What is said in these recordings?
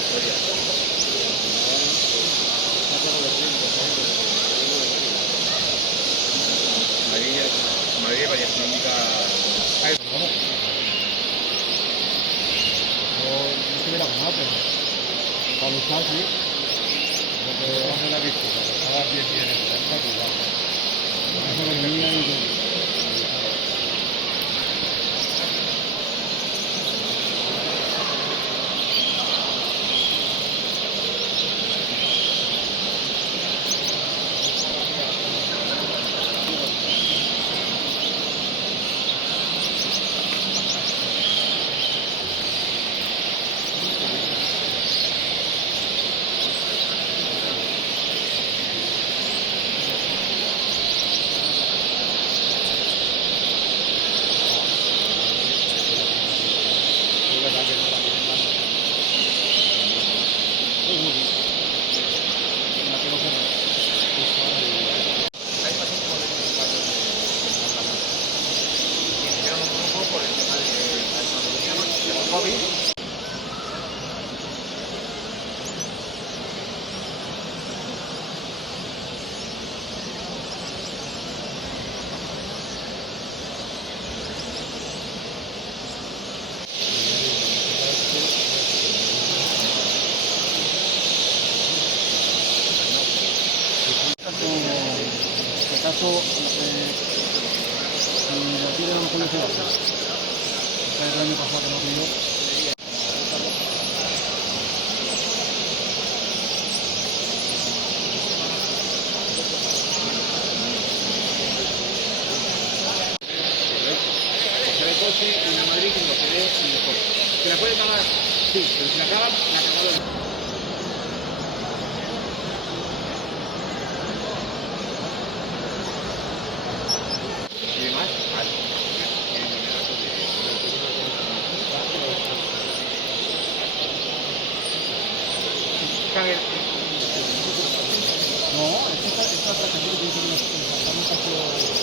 historia. Madrid varias clínicas. Ay, pero bueno, no estuviera mal, pero para luchar sí, porque no la he visto, pero estaba bien, está cuidado. Eso lo tenía y todo. En este caso, si lo pide a lo mejor no se va a hacer. El año pasado que no pidió. Coche en la Madrid como se ve mejor. ¿Se la puede acabar? Sí, pero si la acaba, la acaba. Y demás, No, esta atracción que dice que nos saltamos hacia...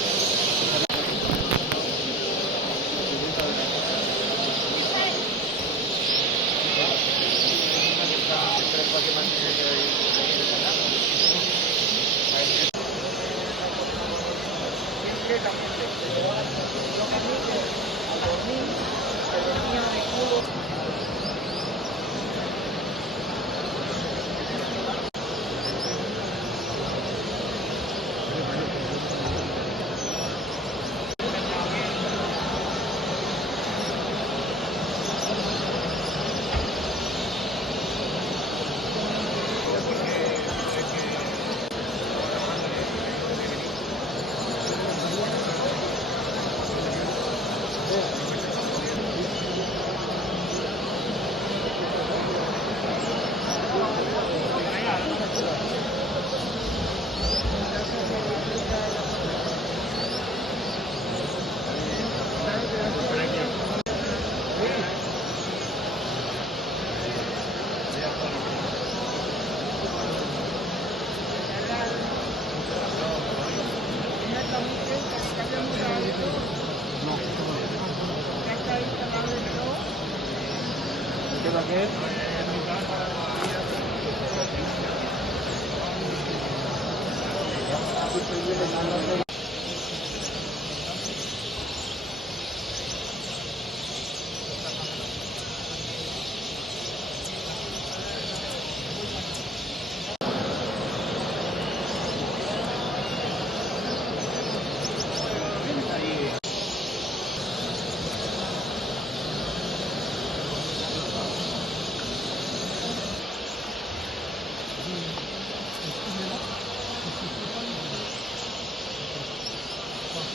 ¿Qué